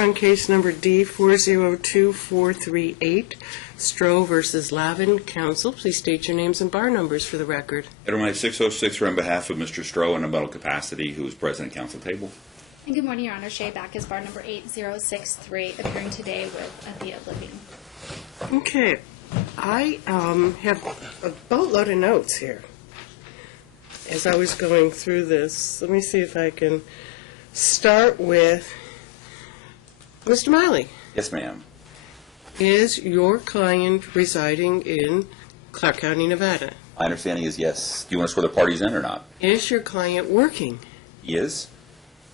On case number D402438, Stroh versus Lavin. Counsel, please state your names and bar numbers for the record. Item 606 on behalf of Mr. Stroh in a mental capacity, who is present at council table. And good morning, Your Honor. Shay Backus, bar number 8063, appearing today with Thea Lavin. Okay. I have a boatload of notes here. As I was going through this, let me see if I can start with Mr. Miley. Yes, ma'am. Is your client residing in Clark County, Nevada? My understanding is yes. Do you want to swear the parties in or not? Is your client working? He is.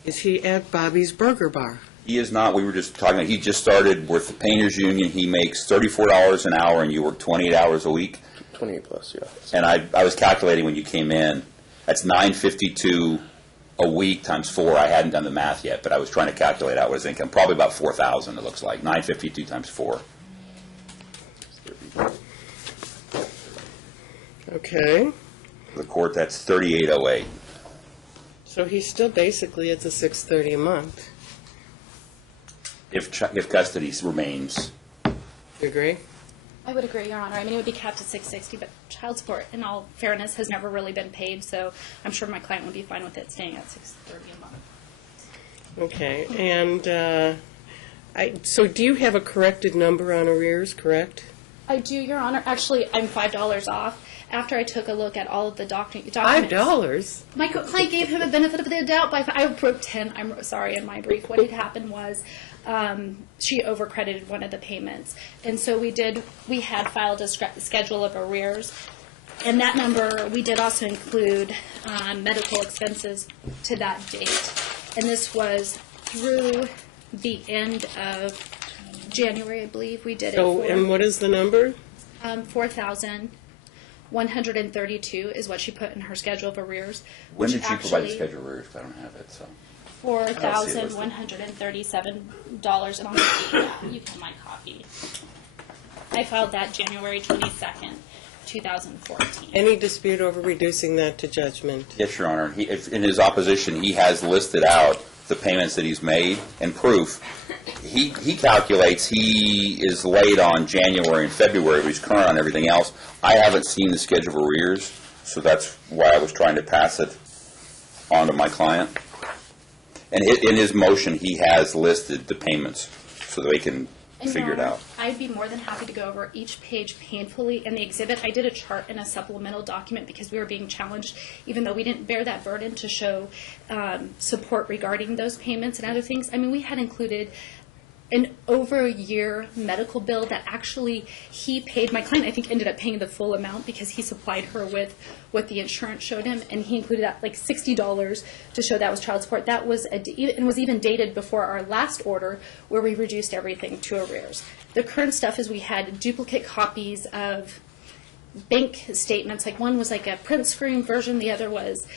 Is he at Bobby's Burger Bar? He is not. We were just talking about, he just started with the Painters Union. He makes $34 an hour, and you work 28 hours a week. 28 plus, yeah. And I was calculating when you came in, that's $952 a week times 4. I hadn't done the math yet, but I was trying to calculate out what his income. Probably about $4,000, it looks like. $952 times 4. Okay. For the court, that's $38.08. So he's still basically at the $630 a month. If custody remains. You agree? I would agree, Your Honor. I mean, it would be capped at $660, but child support, in all fairness, has never really been paid, so I'm sure my client would be fine with it staying at $630 a month. Okay. And so do you have a corrected number on arrears, correct? I do, Your Honor. Actually, I'm $5 off. After I took a look at all of the documents. $5? My client gave him a benefit of the doubt by I wrote 10. I'm sorry, in my brief. What had happened was she overcredited one of the payments. And so we had filed a schedule of arrears. And that number, we did also include medical expenses to that date. And this was through the end of January, I believe. We did it for. And what is the number? $4,132 is what she put in her schedule of arrears. When did she provide the schedule of arrears? I don't have it, so. $4,137, and I'll give you that. You can my copy. I filed that January 22nd, 2014. Any dispute over reducing that to judgment? Yes, Your Honor. In his opposition, he has listed out the payments that he's made and proof. He calculates he is late on January and February, but he's current on everything else. I haven't seen the schedule of arrears, so that's why I was trying to pass it on to my client. And in his motion, he has listed the payments so that we can figure it out. I'd be more than happy to go over each page painfully in the exhibit. I did a chart in a supplemental document because we were being challenged, even though we didn't bear that burden to show support regarding those payments and other things. I mean, we had included an over-a-year medical bill that actually he paid. My client, I think, ended up paying the full amount because he supplied her with what the insurance showed him, and he included that like $60 to show that was child support. That was and was even dated before our last order where we reduced everything to arrears. The current stuff is we had duplicate copies of bank statements. Like one was like a print screen version, the other was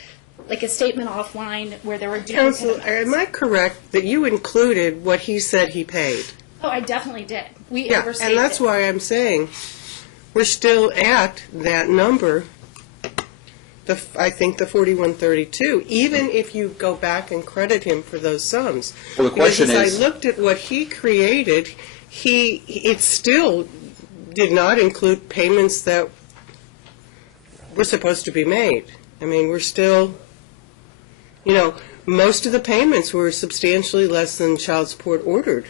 like a statement offline where there were duplicates. Counsel, am I correct that you included what he said he paid? Oh, I definitely did. We Yeah, overstated and that's it. why I'm saying we're still at that number, I think the 4132, even if you go back and credit him for those sums. Well, the question because is, I looked at what he created, it still did not include payments that were supposed to be made. I mean, we're still, most of the payments were substantially less than child support ordered.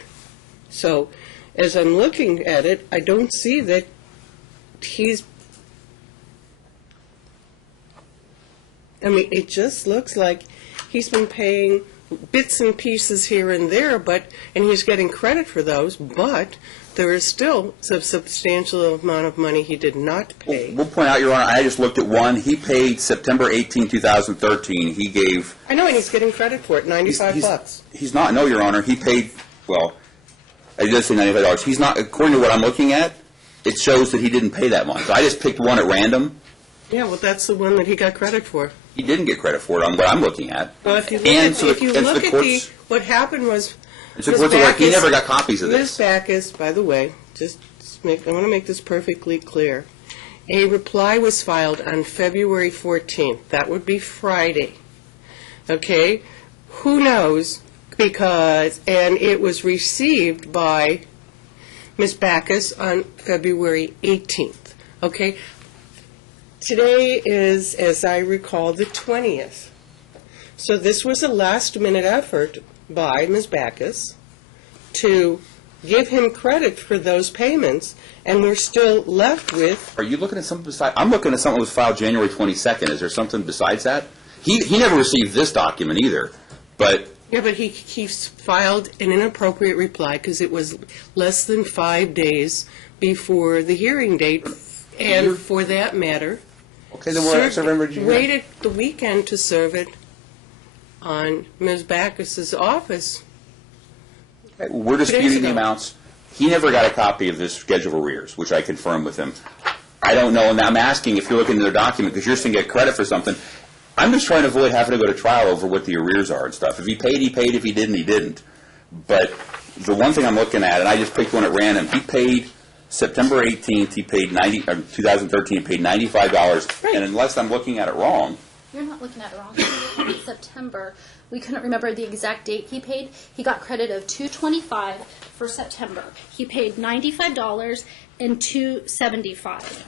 So, as I'm looking at it, I don't see that it just looks like he's been paying bits and pieces here and there, and he's getting credit for those, but there is still a substantial amount of money he did not pay. We'll point out, Your Honor, I just looked at one. He paid September 18, 2013. He gave... I know, and he's getting credit for it, $95. He's not. No, Your Honor. He paid, well, I did say $95. He's not, according to what I'm looking at, it shows that he didn't pay that month. So I just picked one at random. Yeah, well, that's the one that he got credit for. He didn't get credit for it on what I'm looking at. Well, if you look at what happened was... He never got copies of this. Ms. Backus, by the way, I want to make this perfectly clear. A reply was filed on February 14th. That would be Friday. Okay? Who knows and it was received by Ms. Backus on February 18th, okay? Today is, as I recall, the 20th. So this was a last-minute effort by Ms. Backus to give him credit for those payments, and we're still left with, Are you looking at something besides, I'm looking at something that was filed January 22nd. Is there something besides that? He never received this document either, but yeah, but he filed an inappropriate reply because it was less than 5 days before the hearing date, and for that matter, okay, then we're waited the weekend to serve it on Ms. Backus's office. We're 2 days disputing the ago. amounts. He never got a copy of this schedule of arrears, which I confirmed with him. I don't know, and I'm asking if you're looking at their document, because you're saying get credit for something. I'm just trying to avoid having to go to trial over what the arrears are and stuff. If he paid, he paid. If he didn't, he didn't. But the one thing I'm looking at, and I just picked one at random, he paid September 18th, he paid 2013, he paid $95. Right. And unless I'm looking at it wrong, You're not looking at it wrong. In September, we couldn't remember the exact date he paid. He got credit of $225 for September. He paid $95 and $275.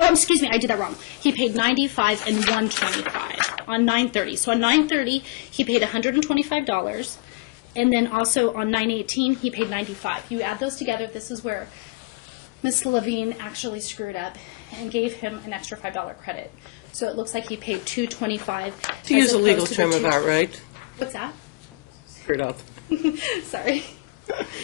Oh, excuse me, I did that wrong. He paid $95 and $125 on 9/30. So on 9/30, he paid $125, and then also on 9/18, he paid $95. You add those together, this is where Ms. Lavin actually screwed up and gave him an extra $5 credit. So it looks like he paid $225. To use a legal term of art, right? What's that? Screwed up. Sorry.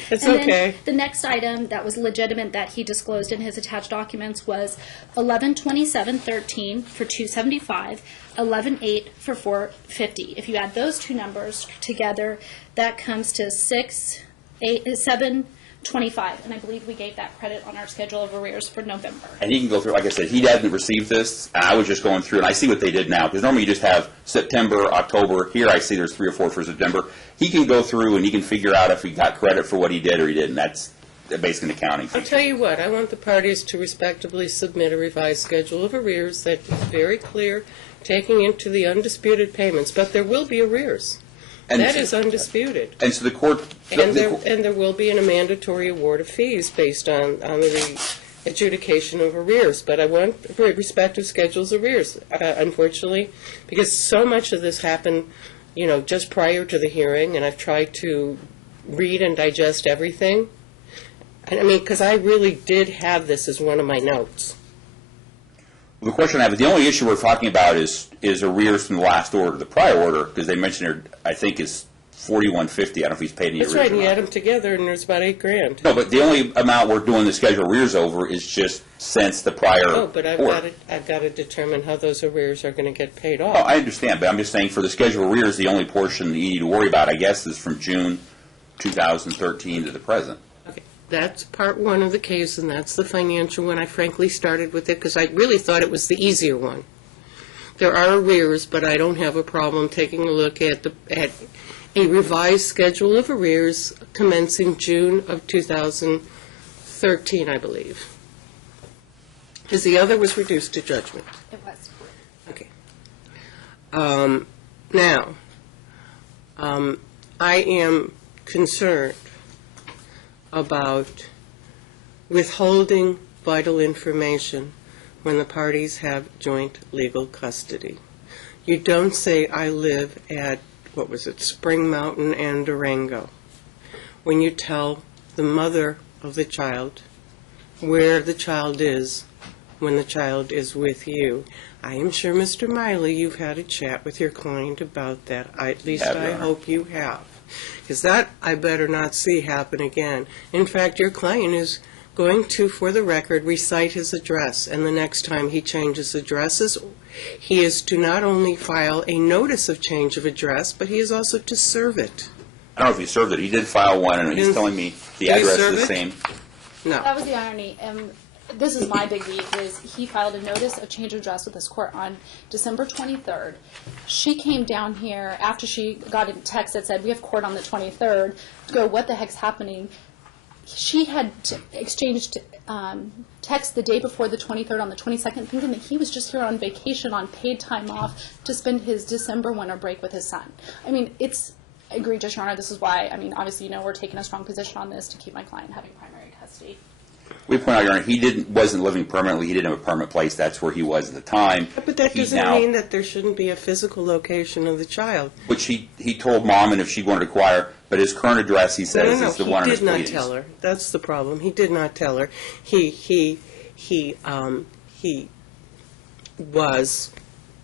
It's And okay. then the next item that was legitimate that he disclosed in his attached documents was 11/27/13 for $275, 11/8 for $450. If you add those two numbers together, that comes to 7/25, and I believe we gave that credit on our schedule of arrears for November. and he can go through, like I said, he hasn't received this, and I was just going through, and I see what they did now, because normally you just have September, October, here I see there's 3 or 4 for September. He can go through and he can figure out if he got credit for what he did or he didn't. That's basically an accounting I'll feature. tell you what, I want the parties to respectably submit a revised schedule of arrears that is very clear, taking into the undisputed payments, but there will be arrears. And That so- is undisputed. And so the court, And there will be a mandatory award of fees based on the adjudication of arrears. But I want respective schedules of arrears, unfortunately, because so much of this happened, just prior to the hearing, and I've tried to read and digest everything. I mean, because I really did have this as one of my notes. the question I have, the only issue we're talking about is arrears from the last order, the prior order, because they mentioned here, I think is $41.50. I don't know if he's paid any arrears That's right, or and you not. add them together, and there's about $8,000. No, but the only amount we're doing the schedule of arrears over is just since the prior Oh, but I've order. got to determine how those arrears are going to get paid Oh, off. I understand, but I'm just saying for the schedule of arrears, the only portion that you need to worry about, I guess, is from June 2013 to the present. Okay, that's part one of the case, and that's the financial one. I frankly started with it because I really thought it was the easier one. There are arrears, but I don't have a problem taking a look at a revised schedule of arrears commencing June of 2013, I believe. Because the other was reduced to judgment. It was. Okay. Now, I am concerned about withholding vital information when the parties have joint legal custody. You don't say, I live at, Spring Mountain and Durango, when you tell the mother of the child where the child is when the child is with you. I am sure, Mr. Miley, you've had a chat with your client about that. At least Have, Your I Honor. hope you have. Because that I better not see happen again. In fact, your client is going to, for the record, recite his address, and the next time he changes addresses, he is to not only file a notice of change of address, but he is also to serve it. I don't know if he served it. He did file one, and he's telling me the Did he address serve is the it? same. No. That was the irony. This is my big beef, is he filed a notice of change of address with this court on December 23rd. She came down here after she got a text that said, we have court on the 23rd, to go, what the heck's happening? She had exchanged text the day before the 23rd on the 22nd, thinking that he was just here on vacation on paid time off to spend his December winter break with his son. I mean, it's egregious, Your Honor. This is why, I mean, obviously, you know, we're taking a strong position on this to keep my client having primary custody. We point out, Your Honor, he wasn't living permanently. He didn't have a permanent place. That's where he was at the time. But that He's doesn't now- mean that there shouldn't be a physical location of the child. Which he told Mom, and if she wanted to acquire, but his current address, he says, is the one on his He did not pleadings. tell her. That's the problem. He did not tell her. He was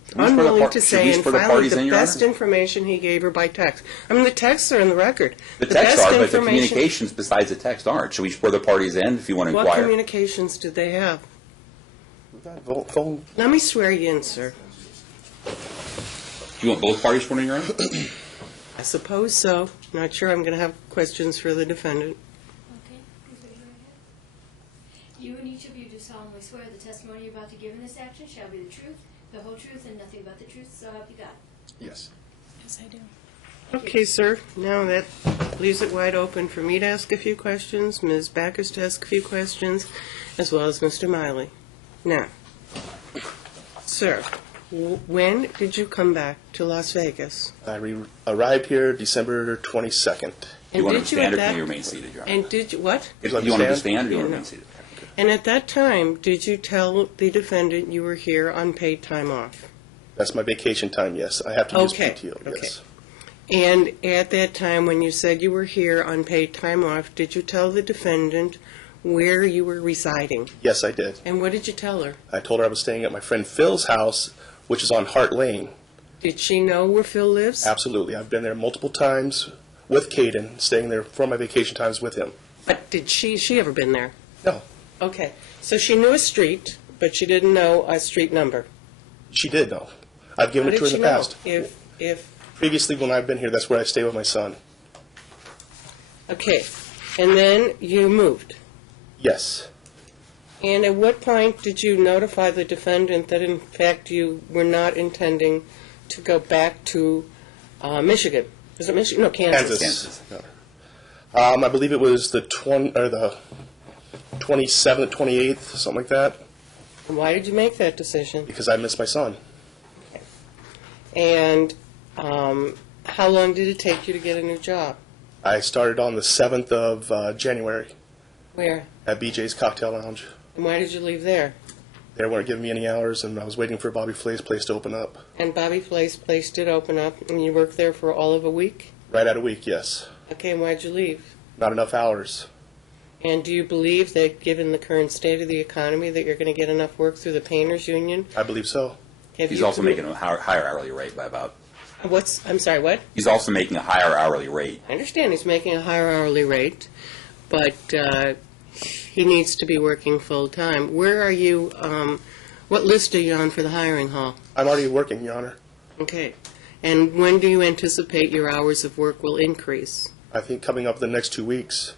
Should we split the unwilling par- to should say, we and split the finally, parties the in, Your best Honor? information he gave her by text. I mean, the texts are in the record. The texts best are, but the information- communications besides the text aren't. Should we split the parties in if you want to What inquire? communications did they have? Phone. Let me swear you in, sir. Do you want both parties sworn in, Your Honor? I suppose so. Not sure I'm going to have questions for the defendant. Okay, please raise your right hand. You and each of you do solemnly swear the testimony you're about to give in this action shall be the truth, the whole truth, and nothing but the truth, so help you God. Yes. Yes, I do. Okay, sir. Now that leaves it wide open for me to ask a few questions, Ms. Backus to ask a few questions, as well as Mr. Miley. Now, sir, when did you come back to Las Vegas? I arrived here December 22nd. Do you want to did you stand at or can that- you remain seated, Your Honor? And did you, what? Would Do you want to stand? stand or do you want to Yeah, remain no. seated? And at that time, did you tell the defendant you were here on paid time off? That's my vacation time, yes. I have to use Okay, PTO, okay. yes. And at that time, when you said you were here on paid time off, did you tell the defendant where you were residing? Yes, I did. And what did you tell her? I told her I was staying at my friend Phil's house, which is on Hart Lane. Did she know where Phil lives? Absolutely. I've been there multiple times with Caden, staying there for my vacation times with him. But did she ever been there? No, Okay, so she knew a street, but she didn't know a street number. she did, though. I've given What it to did her she in the know? past. If, Previously, when I've been here, that's where I stay with my son. okay, and then you moved. Yes. And at what point did you notify the defendant that in fact you were not intending to go back to Michigan? Was it Michigan? No, Kansas. Kansas. I believe it was the 27th, 28th, something like that, And why did you make that decision? because I miss my son. And how long did it take you to get a new job? I started on the 7th of January Where? at BJ's Cocktail Lounge. And why did you leave there? They weren't giving me any hours, and I was waiting for Bobby Flay's place to open up. And Bobby Flay's place did open up, and you worked there for all of a week? Right out a week, yes. Okay, and why'd you leave? Not enough hours. And do you believe that, given the current state of the economy, that you're going to get enough work through the painters union? I believe so. Have He's you also commi- making a higher hourly rate by about, I'm sorry, what? he's also making a higher hourly rate. I understand he's making a higher hourly rate, but he needs to be working full-time. Where are you, what list are you on for the hiring hall? I'm already working, Your Honor. Okay. And when do you anticipate your hours of work will increase? I think coming up the next 2 weeks.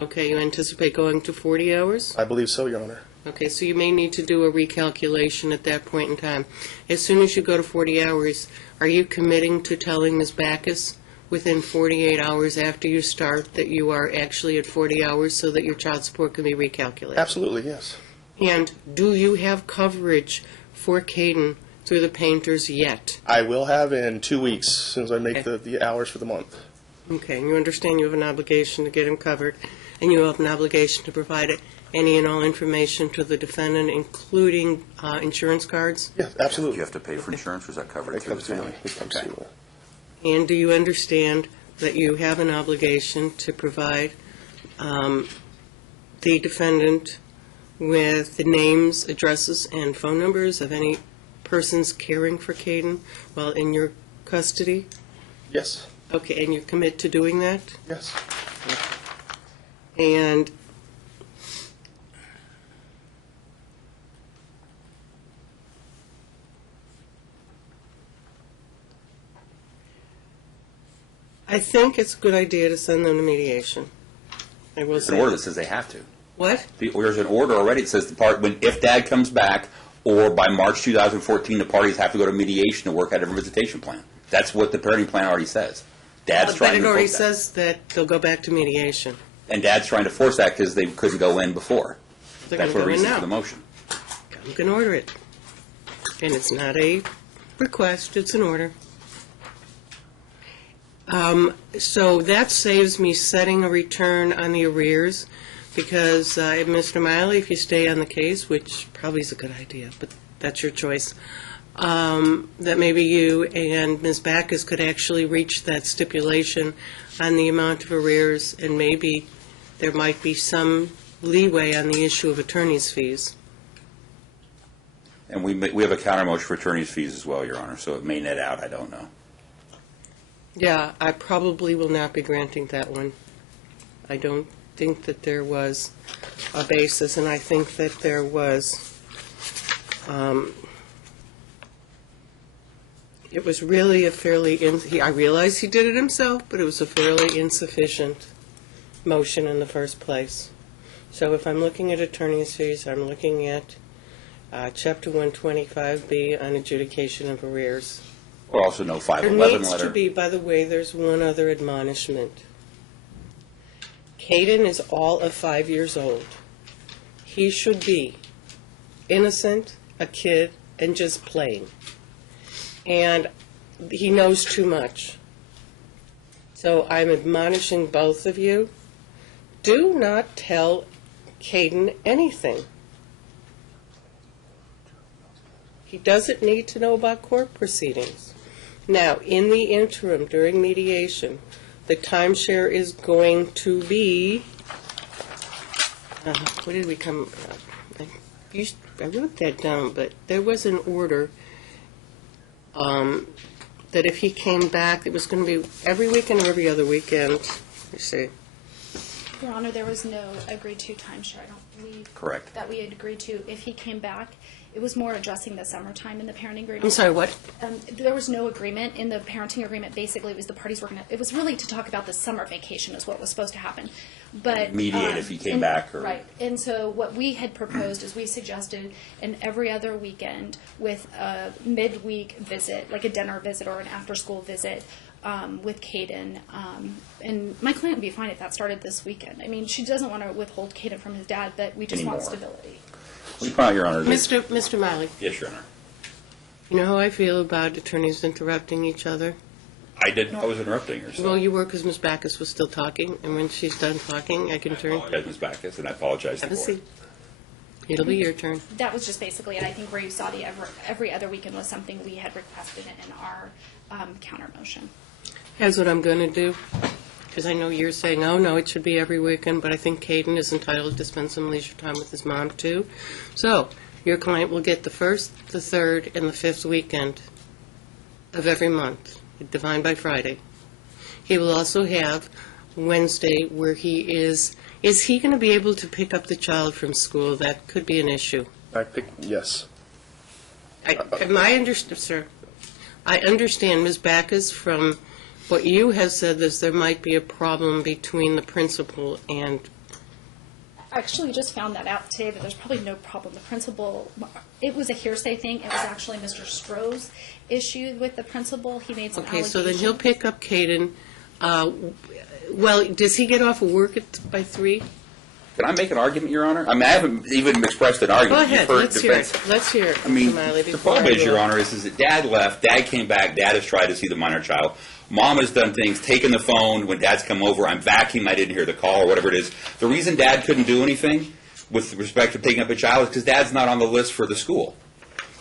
Okay, you anticipate going to 40 hours? I believe so, Your Honor. Okay, so you may need to do a recalculation at that point in time. As soon as you go to 40 hours, are you committing to telling Ms. Backus within 48 hours after you start that you are actually at 40 hours so that your child support can be recalculated? Absolutely, yes. And do you have coverage for Caden through the painters yet? I will have in 2 weeks, as soon as I make Okay. the hours for the month. Okay, and you understand you have an obligation to get him covered, and you have an obligation to provide any and all information to the defendant, including insurance cards? Yes, Do absolutely. you have to pay for insurance, or is that covered It through the comes to me. family? It comes Okay. to me. And do you understand that you have an obligation to provide the defendant with the names, addresses, and phone numbers of any persons caring for Caden while in your custody? Yes, Okay, and you commit to doing that? yes. And I think it's a good idea to send them to mediation. I will There's an say. order that says they have to. What? There's an order already that says if Dad comes back, or by March 2014, the parties have to go to mediation to work out a visitation plan. That's what the parenting plan already says. Dad's But trying it to already enforce that. says that they'll go back to mediation. And Dad's trying to force that because they couldn't go in before. They're That's going what to the go in reason for the now. motion. You can order it. And it's not a request, it's an order. So that saves me setting a return on the arrears, because Mr. Miley, if you stay on the case, which probably is a good idea, but that's your choice, that maybe you and Ms. Backus could actually reach that stipulation on the amount of arrears, and maybe there might be some leeway on the issue of attorney's fees. And we have a counter motion for attorney's fees as well, Your Honor, so it may net out, I don't know. Yeah, I probably will not be granting that one. I don't think that there was a basis, and I think that there was, it was really a fairly, I realize he did it himself, but it was a fairly insufficient motion in the first place. So if I'm looking at attorney's fees, I'm looking at Chapter 125B on adjudication of arrears. Or also no There 511 needs letter. to be, by the way, there's one other admonishment. Caden is all of 5 years old. He should be innocent, a kid, and just playing. And he knows too much. So I'm admonishing both of you, do not tell Caden anything. He doesn't need to know about court proceedings. Now, in the interim, during mediation, the timeshare is going to be, what did we come, I wrote that down, but there was an order that if he came back, it was going to be every weekend or every other weekend. Let me see. Your Honor, there was no agreed-to timeshare. I don't believe Correct. that we had agreed to. If he came back, it was more addressing the summertime in the parenting agreement. I'm sorry, what? There was no agreement in the parenting agreement. Basically, it was the parties working. It was really to talk about the summer vacation is what was supposed to happen. But Mediate if he came back, or right. And so what we had proposed is we suggested an every other weekend with a midweek visit, like a dinner visit or an after-school visit. With Caden, and my client would be fine if that started this weekend. I mean, she doesn't want to withhold Caden from his dad, but we just want Anymore. stability. We point out, Your Honor. that- Mr. Miley, Yes, Your Honor. you know how I feel about attorneys interrupting each other? I didn't know I was interrupting her. So. Well, you were, because Ms. Backus was still talking, and when she's done talking, I can I turn. apologize, Ms. Backus, and I apologize to Have the a board. seat. It'll be your turn. That was just basically it. I think where you saw the every other weekend was something we had requested in our counter motion. Here's what I'm going to do, because I know you're saying, oh, no, it should be every weekend, but I think Caden is entitled to spend some leisure time with his mom, too. So your client will get the first, the third, and the fifth weekend of every month, defined by Friday. He will also have Wednesday where he is he going to be able to pick up the child from school? That could be an issue. Yes. Sir, I understand, Ms. Backus, from what you have said, is there might be a problem between the principal and, Actually, we just found that out today, that there's probably no problem. The principal, it was a hearsay thing. It was actually Mr. Stroh's issue with the principal. He made some okay, allegations. so then he'll pick up Caden. Well, does he get off of work by 3? Can I make an argument, Your Honor? I mean, I haven't even expressed an Go argument. ahead, You've heard let's hear defense. it. Let's hear it, I mean, Mr. Miley, the before problem I is, Your go. Honor, is that Dad left, Dad came back, Dad has tried to see the minor child. Mom has done things, taken the phone when Dad's come over, I'm vacuuming, I didn't hear the call, or whatever it is. The reason Dad couldn't do anything with respect to picking up a child is because Dad's not on the list for the school.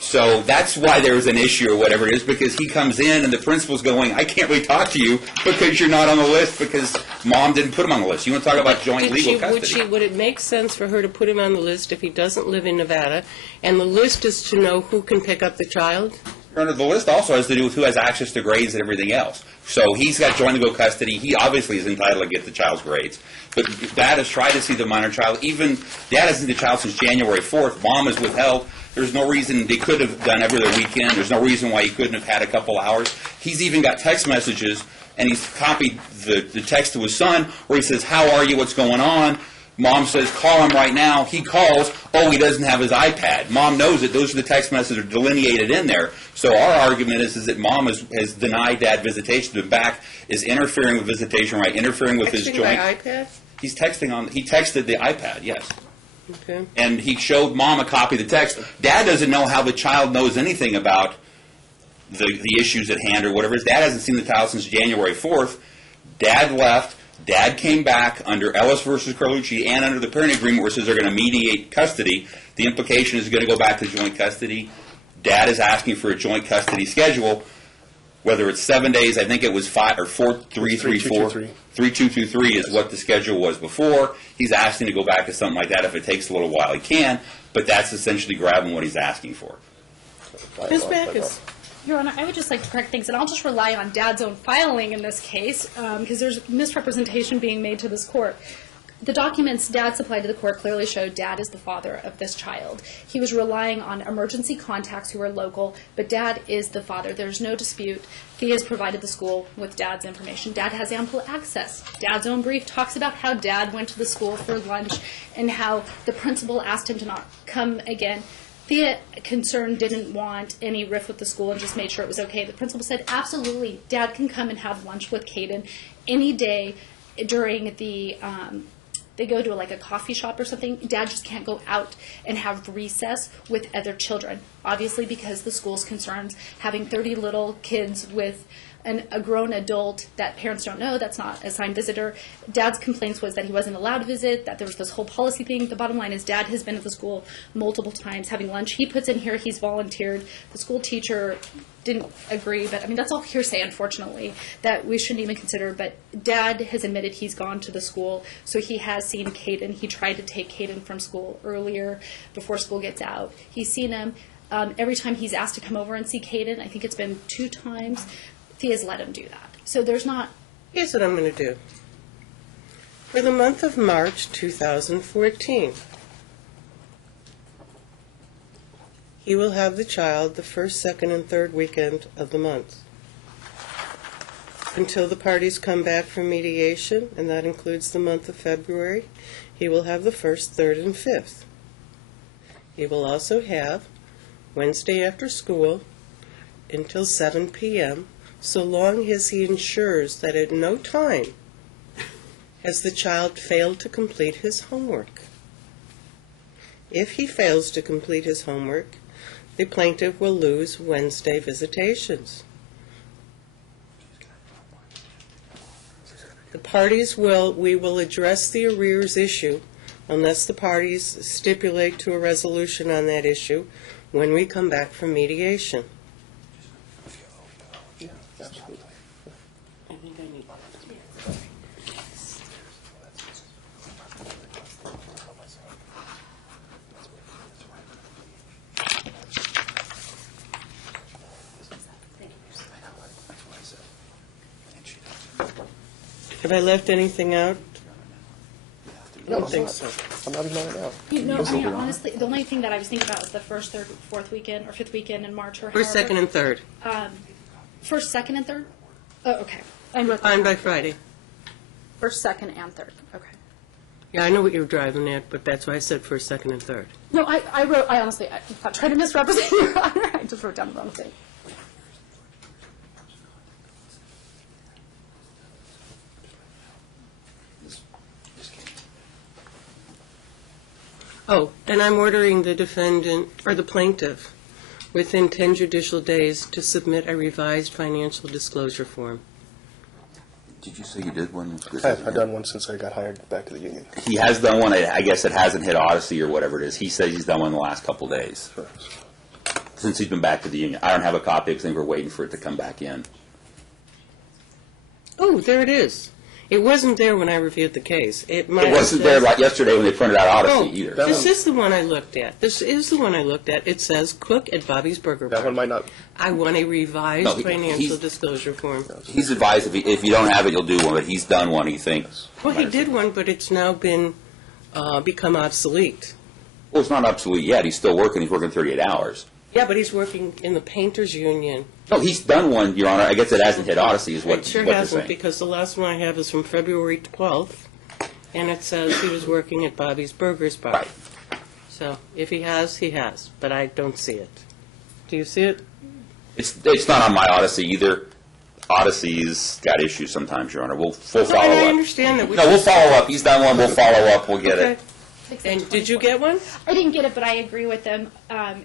So that's why there's an issue or whatever it is, because he comes in and the principal's going, I can't really talk to you because you're not on the list because Mom didn't put him on the list. You want to talk about joint legal custody? Would it make sense for her to put him on the list if he doesn't live in Nevada, and the list is to know who can pick up the child? Your Honor, the list also has to do with who has access to grades and everything else. So he's got joint legal custody. He obviously is entitled to get the child's grades. But Dad has tried to see the minor child. Even Dad has seen the child since January 4th. Mom is withheld. There's no reason they could have done every other weekend. There's no reason why he couldn't have had a couple hours. He's even got text messages, and he's copied the text to his son where he says, how are you, what's going on? Mom says, call him right now. He calls. Oh, he doesn't have his iPad. Mom knows it. Those are the text messages that are delineated in there. So our argument is that Mom has denied Dad visitation. The back is interfering with visitation right, interfering with his Texting joint. by iPad? He's texting on. He texted the iPad, yes. Okay. And he showed Mom a copy of the text. Dad doesn't know how the child knows anything about the issues at hand or whatever. His dad hasn't seen the child since January 4th. Dad left. Dad came back under Ellis versus Carlucci and under the parenting agreement where it says they're going to mediate custody. The implication is going to go back to joint custody. Dad is asking for a joint custody schedule, whether it's 7 days. I think it was 5 or 4, 3, 3, 4. 3223 is what the schedule was before. He's asking to go back to something like that. If it takes a little while, he can, but that's essentially grabbing what he's asking for. Ms. Backus. Your Honor, I would just like to correct things, and I'll just rely on Dad's own filing in this case, because there's misrepresentation being made to this court. The documents Dad supplied to the court clearly showed Dad is the father of this child. He was relying on emergency contacts who were local, but Dad is the father. There's no dispute. He has provided the school with Dad's information. Dad has ample access. Dad's own brief talks about how Dad went to the school for lunch and how the principal asked him to not come again. The concern didn't want any riff with the school and just made sure it was okay. The principal said, absolutely, Dad can come and have lunch with Caden any day during the, they go to like a coffee shop or something. Dad just can't go out and have recess with other children. Obviously, because the school's concerns, having 30 little kids with a grown adult that parents don't know, that's not a assigned visitor. Dad's complaints was that he wasn't allowed to visit, that there was this whole policy thing. The bottom line is Dad has been at the school multiple times having lunch. He puts in here he's volunteered. The school teacher didn't agree, but I mean, that's all hearsay, unfortunately, that we shouldn't even consider. But Dad has admitted he's gone to the school, so he has seen Caden. He tried to take Caden from school earlier before school gets out. He's seen him. Every time he's asked to come over and see Caden, I think it's been 2 times, he has let him do that. So there's not... Here's what I'm going to do. For the month of March 2014, he will have the child the first, second, and third weekend of the month. Until the parties come back from mediation, and that includes the month of February, he will have the first, third, and fifth. He will also have Wednesday after school until 7 p.m., so long as he ensures that at no time has the child failed to complete his homework. If he fails to complete his homework, the plaintiff will lose Wednesday visitations. We will address the arrears issue unless the parties stipulate to a resolution on that issue when we come back from mediation. Yeah, absolutely. I think I need Have I left anything out? I don't think so. I'm not ignoring it now. You know, I mean, honestly, the only thing that I was thinking about was the first, third, fourth weekend, or fifth weekend in March, or First, second, and third. First, second, and third? Oh, okay. I wrote Fine that. by Friday. First, second, and third. Okay. Yeah, I know what you're driving at, but that's why I said first, second, and third. No, I honestly, I'm not trying to misrepresent Your Honor. I just wrote down the wrong thing. Oh, and I'm ordering the defendant, or the plaintiff, within 10 judicial days to submit a revised financial disclosure form. Did you say you did one? I've done one since I got hired back to the union. He has done one. I guess it hasn't hit Odyssey or whatever it is. He says he's done one in the last couple of days Sure. since he's been back to the union. I don't have a copy because I think we're waiting for it to come back in. Oh, there it is. It wasn't there when I reviewed the case. It Wasn't there like yesterday when they printed out Odyssey either. This is the one I looked at. This is the one I looked at. It says cook at Bobby's Burger That Bar. one might not. I want a revised No, financial he's- disclosure form. He's advised if you don't have it, you'll do one, but he's done one, he thinks. Well, he did one, but it's now been, become obsolete. Well, it's not obsolete yet. He's still working. He's working 38 hours. Yeah, but he's working in the Painters Union. No, he's done one, Your Honor. I guess it hasn't hit Odyssey is what It sure they're hasn't, saying. because the last one I have is from February 12th, and it says he was working at Bobby's Burgers Bar. Right. So if he has, he has, but I don't see it. Do you see it? It's not on my Odyssey either. Odyssey's got issues sometimes, Your Honor. We'll follow No, and I up. understand that. No, we'll follow up. He's done one. We'll follow up. We'll get Okay. it. Picks up And did you 24. get one? I didn't get it, but I agree with them.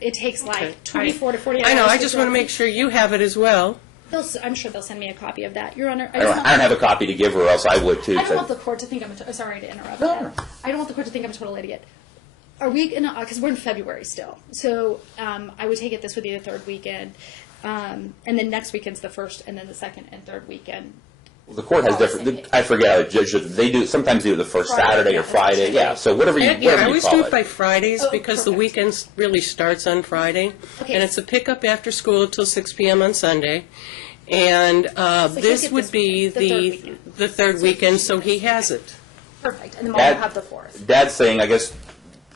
It takes Okay. like 24 to 48 I know, hours. I just want to make sure you have it as well. I'm sure they'll send me a copy of that. Your Honor, I don't have a copy to give her, or else I would too. I don't want the court to think I'm sorry to interrupt. No. I don't want the court to think I'm a total idiot. Are we going to, because we're in February still, so I would take it this would be the third weekend, and then next weekend's the first, and then the second and third weekend. The court has different, I forget how the judge does it. They do, sometimes they do it the first Friday, Saturday yeah, or Friday, yeah, so whatever you, Yeah, I whatever you always call do it. it by Fridays Oh, because the perfect. weekend really starts on Friday. Okay. And it's a pickup after school till 6 p.m. on Sunday. And he'll this get would this be the third weekend. the third weekend, so he has it. Perfect. And the mom will Dad- have the fourth. Dad's saying, I guess,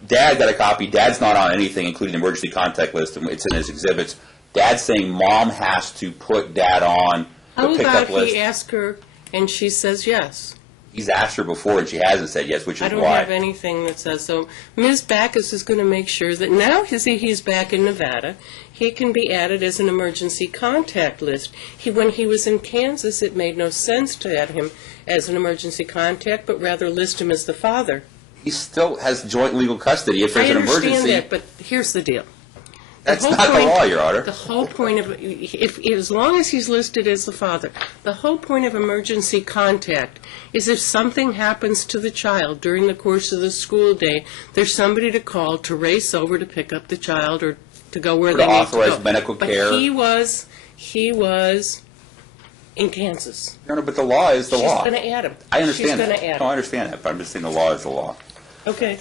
Dad got a copy, Dad's not on anything, including the emergency contact list, and it's in his exhibits. Dad's saying Mom has to put Dad on the How pickup about list. he asks her and she says yes? He's asked her before, and she hasn't said yes, which I is don't why. have anything that says so. Ms. Backus is going to make sure that now he's back in Nevada, he can be added as an emergency contact list. When he was in Kansas, it made no sense to add him as an emergency contact, but rather list him as the father. He still has joint legal custody if I there's an understand emergency. that, but here's the deal. That's whole not the point- law, Your Honor. The whole point of, as long as he's listed as the father, the whole point of emergency contact is if something happens to the child during the course of the school day, there's somebody to call to race over to pick up the child or to go where Or they to need to go. authorize medical care. But he was in Kansas. Your Honor, but the law is the law. She's going to add him. I understand She's that. going to add No, I him. understand that, but I'm just saying the law is the law. Okay.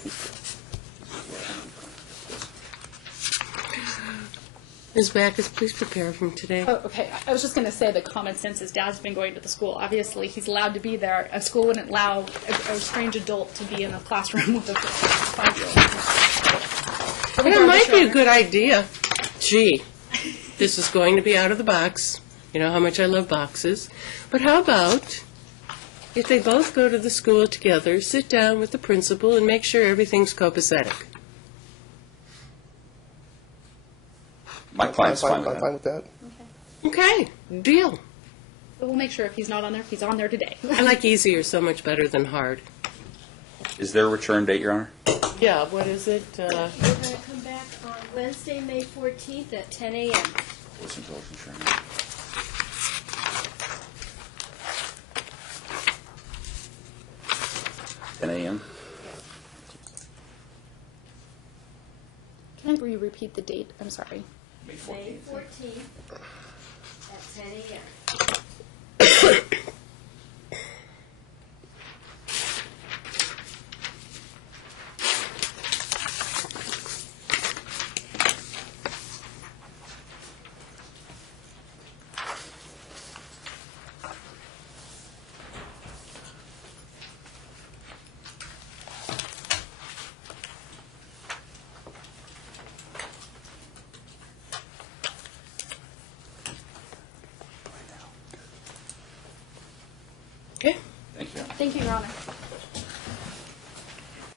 Ms. Backus, please prepare him today. Oh, okay. I was just going to say that common sense is Dad's been going to the school. Obviously, he's allowed to be there. A school wouldn't allow a strange adult to be in a classroom with a 5-year-old. Well, it might be a good idea. Gee, this is going to be out of the box. You know how much I love boxes. But how about if they both go to the school together, sit down with the principal, and make sure everything's copacetic? My client's fine with I'm that. fine with that. Okay, deal. But we'll make sure if he's not on there, he's on there today. I like easier so much better than hard. Is there a return date, Your Honor? Yeah, what is it? We're going to come back on Wednesday, May 14th at 10 a.m. Listen to those insurance. Ten a.m. Can I repeat the date? I'm sorry. May May 14th. 14th at 10 a.m. Okay. Thank you. Thank you, Your Honor.